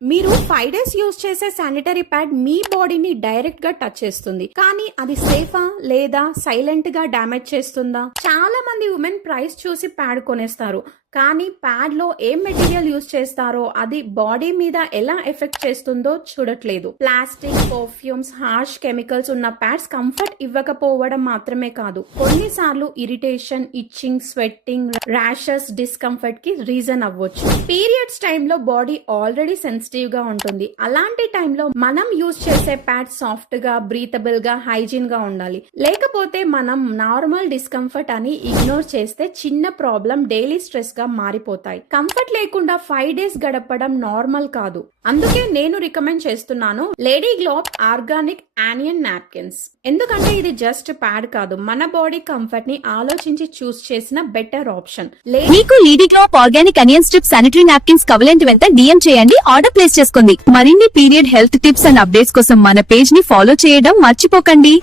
మీరు 5 days use చేసే sanitary pad మీ బాడీని డైరెక్ట్ గా టచ్ చేస్తుంది, కానీ అది సేఫా లేదా సైలెంట్ గా డ్యామేజ్ చేస్తుందా? చాలా మంది ఉమెన్ ప్రైస్ చూసి ప్యాడ్ కొనేస్తారు, కానీ ప్యాడ్ లో ఏం మెటీరియల్ యూజ్ చేస్తారో అది బాడీ మీద ఎలా ఎఫెక్ట్ చేస్తుందో చూడట్లేదు. ప్లాస్టిక్, పర్ఫ్యూమ్స్, హార్ష్ కెమికల్స్ ఉన్న ప్యాడ్స్ కంఫర్ట్ ఇవ్వకపోవడం మాత్రమే కాదు, కొన్నిసార్లు irritation, itching, sweating, rashes, discomfort కి రీజన్ అవ్వచ్చు. పీరియడ్స్ టైంలో బాడీ ఆల్రెడీ సెన్సిటివ్ గా ఉంటుంది. అలాంటి టైంలో మనం యూజ్ చేసే ప్యాడ్ సాఫ్ట్ గా, బ్రీతబుల్ గా, హైజీన్ గా ఉండాలి. లేకపోతే మనం నార్మల్ డిస్కంఫర్ట్ అని ఇగ్నోర్ చేస్తే చిన్న ప్రాబ్లం డైలీ స్ట్రెస్ గా మారిపోతాయి. కంఫర్ట్ లేకుండా 5 డేస్ గడపడం నార్మల్ కాదు. అందుకే నేను రికమెండ్ చేస్తున్నాను lady globe organic onion napkins. ఎందుకంటే ఇది జస్ట్ ప్యాడ్ కాదు, మన బాడీ కంఫర్ట్ ని ఆలోచించి చూస్ చేసిన బెటర్ ఆప్షన్. మీకు lady globe organic onion strip sanitary napkins కావాలంటే వెంటనే DM చేయండి, ఆర్డర్ ప్లేస్ చేసుకోండి. మరిన్ని period health tips and updates కోసం మన పేజ్ ని ఫాలో చేయడం మర్చిపోకండి.